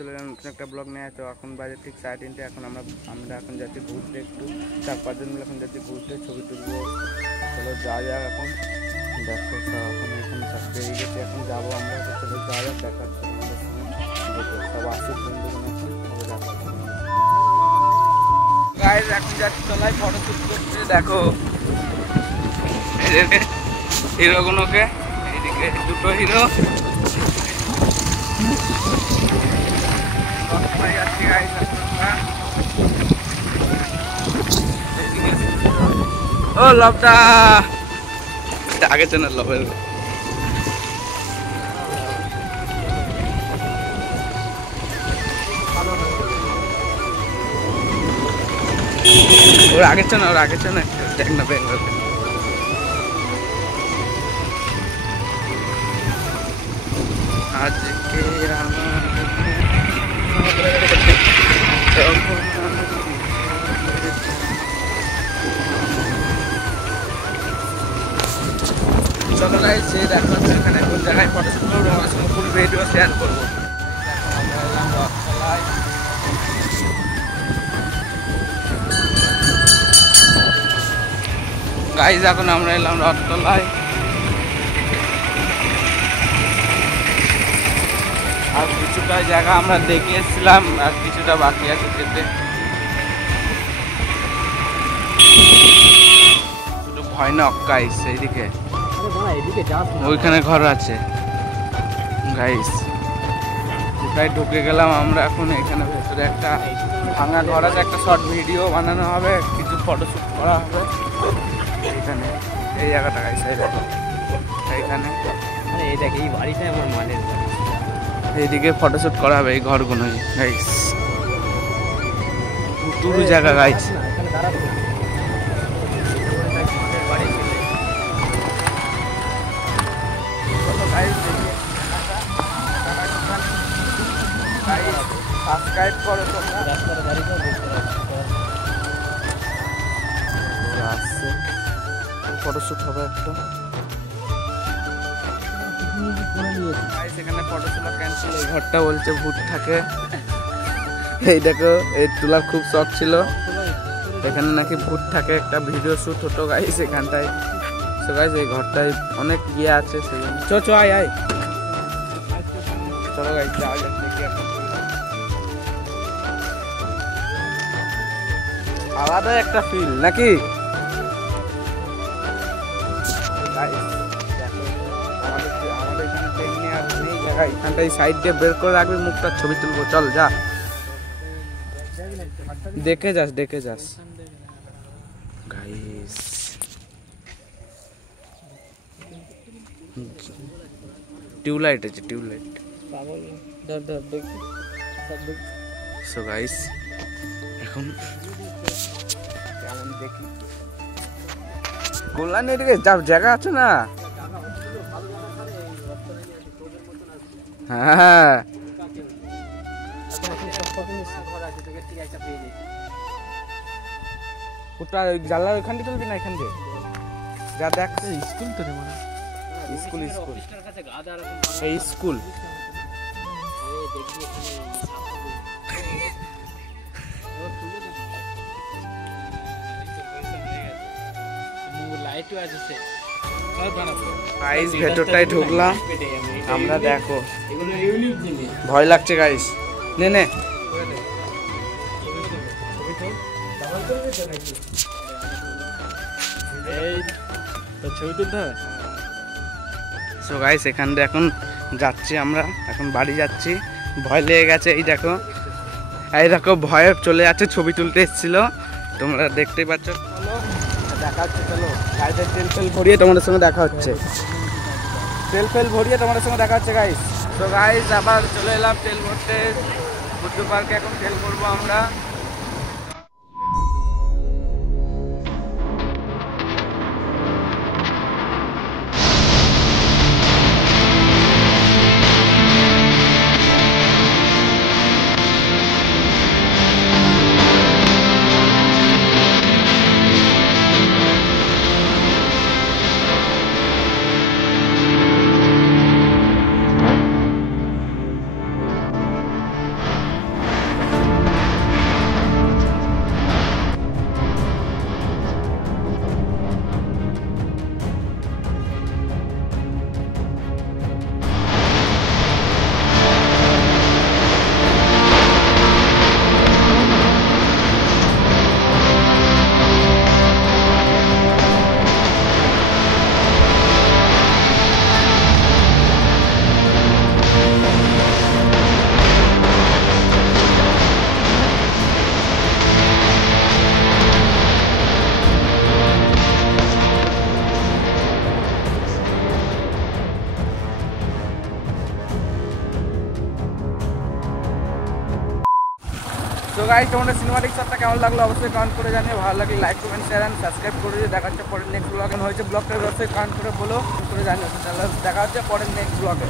চলে গেলাম নতুন একটা ব্লগ নেয়। তো এখন বাজে ঠিক 3:30। এখন আমরা এখন যাচ্ছি ঘুরতে, একটু 4-5 জন মিলে এখন যাচ্ছি ঘুরতে, ছবি তুলবো। চলো যাওয়া যাক। এখন দেখো এখন সব বেরিয়ে গেছে, এখন যাবো আমরা। তো চলো যাওয়া যাক, দেখা হচ্ছে আমাদের সঙ্গে। সব আসুক বন্ধুগণ, এখন এখন যাচ্ছি তলায় ফটো শ্যুট করতে। দেখো হিরোগুলোকে, এইদিকে দুটো হিরো। ও লবটা আগে চেনা লবের ওর আগে চেনা, দেখ না বেঙ্গল। আজকে চলো গাইস, সে দেখো এখানে কোন জায়গায় ফটোশুট করবো, আমার সঙ্গে ফুল ভিডিও শেয়ার করবো। গাইস এখন আমরা এলাম রথতলায়। আর কিছুটা জায়গা আমরা দেখে এসেছিলাম, আর কিছুটা বাকি আছে যেতে। শুধু ভয়ানক গাইস, এইদিকে ওইখানে ঘর আছে গাইস। কোথায় ঢুকে গেলাম আমরা এখন। এখানে ভেতরে একটা ভাঙা ঘর আছে, একটা শর্ট ভিডিও বানানো হবে, কিছু ফটোশুট করা হবে এইখানে। এই জায়গাটা গাইস, এইখানে এই দেখ, এই বাড়িটাই আমার মানের বাড়ি। এইদিকে ফটোশুট করা হবে এই ঘরগুলো গাইস। পুরো জায়গা গাইস। সাবস্ক্রাইব করো তোমরা। ফটোশুট হবে একটা। এখানে ফটো তোলা ক্যান্সেল। এই ঘরটা বলছে ভূত থাকে। এই দেখো, এই তোলার খুব শখ ছিল, এখানে নাকি ভূত থাকে। একটা ভিডিও শুট হতো গাইস এখানটায়। তো গাইস এই ঘরটায় অনেক ইয়ে আছে, সেই জন্য চো আয় আয়। চলো গাইস যাওয়া যাক, দেখি এখন আলাদা একটা ফিল নাকি এখানটাই সাইড দিয়ে বের করে রাখবি, মুখটা ছবি তুলবো। চল যা, দেখে যাস গাইস। টিউবলাইট আছে, টিউবলাইট। সো গাইস এখন কেমন দেখি কল্যাণ, এদিকে জায়গা আছে না? হ্যাঁ ওটা জানলার ওইখান দিয়ে তুলবি না, এখান দিয়ে যা দেখ। স্কুল তো রে মনে, স্কুল এই স্কুল। গাইস ভেতরটাই ঢুকলাম আমরা। দেখো ভয় লাগছে গাইস। নে ছবি তুলতে হবে। সো গাইস এখান দিয়ে এখন যাচ্ছি আমরা, এখন বাড়ি যাচ্ছি। ভয় লেগে গেছে। এই দেখো ভয়ে চলে যাচ্ছে, ছবি তুলতে এসেছিল, তোমরা দেখতেই পাচ্ছ। চলো দেখা হচ্ছে, চলো গাড়িতে তেল ভরিয়ে তোমাদের সঙ্গে দেখা হচ্ছে। তেল ভরিয়ে তোমাদের সঙ্গে দেখা হচ্ছে গাইস। তো গাইস আবার চলে এলাম তেল ভরতে বুদ্ধ পার্কে। এখন তেল ভরবো আমরা। তো গাইস তোমাদের সিনেমাটিক শটটা কেমন লাগলো অবশ্যই কমেন্ট করে জানিয়ে, ভালো লাগলে like comment share and subscribe করে দিয়ে দেখা হচ্ছে পরের নেক্সট ব্লগে হয়েছে ব্লগটা অবশ্যই কমেন্ট করে বলো করে জানিও। তাহলে দেখা হচ্ছে পরের নেক্সট ব্লগে।